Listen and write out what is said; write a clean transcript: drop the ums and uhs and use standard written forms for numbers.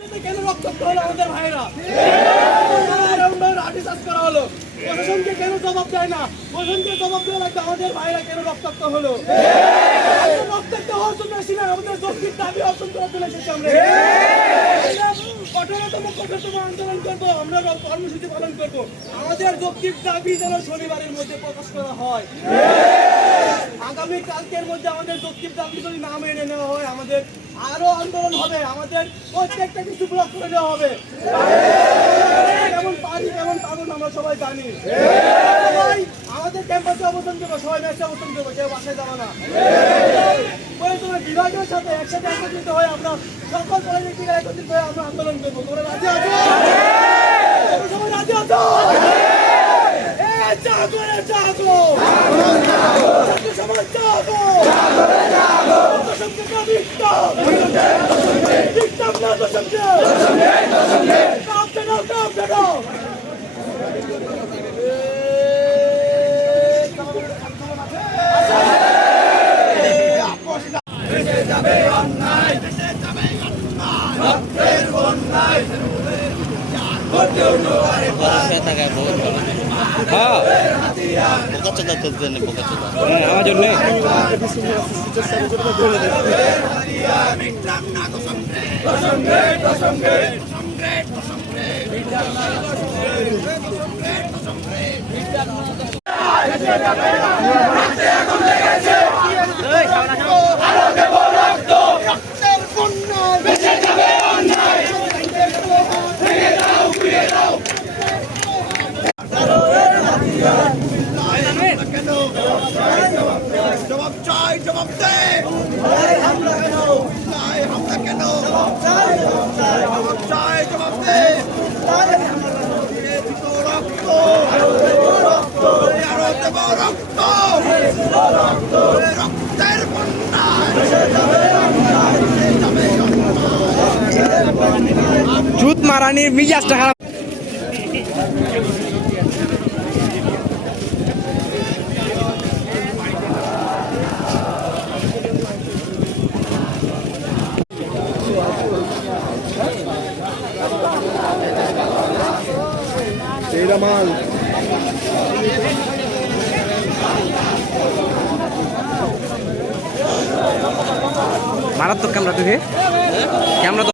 কেন রক্তাক্ত হলো আমাদের ভাইরা? লাঠিচার্জ করা হলো, প্রশাসনকে কেন জবাব দেয় না? প্রশাসনকে জবাব দেওয়া লাগবে, আমাদের ভাইরা কেন রক্তাক্ত হলো? রক্তাক্ত হওয়ার জন্য আসি না, আমাদের যৌক্তিক দাবি অর্জন করার জন্য এসেছি আমরা। কঠোরতম আন্দোলন করবো, আমরা কর্মসূচি পালন করবো। আমাদের যৌক্তিক দাবি যেন শনিবারের মধ্যে প্রকাশ করা হয়। আগামী কালকের মধ্যে আমাদের যৌক্তিক দাবি যদি না মেনে নেওয়া হয়, আমাদের আরো আন্দোলন হবে। আমাদের প্রত্যেকটা কিছু ব্লক করে দেওয়া হবে। কেমন পারি কেমন পাবো আমরা সবাই জানি। সবাই আমাদের ক্যাম্পাসে অবস্থান করবো, সবাই ম্যাচে অবস্থান করবো, কেউ বাসায় যাবো না। বিভাগের সাথে একসাথে একত্রিত হয়ে আমরা সকল কলেজের থেকে একত্রিত হয়ে আমরা আন্দোলন করবো। তোমরা রাজি আছো? সবাই রাজি আছো? জাগো রে জাগো, ছাত্র সমাজ জাগো, আমার জন্য জবাব চাই, জবাব দে। হামলা কেন? হামলা কেন? জবাব চাই, জবাব দে। রক্ত, আরো দেব রক্ত, রক্তের বন্যা। জুত মারানির মিজাজটা খারাপ। মারাত্মক ক্যামেরা, তুই ক্যামেরা তো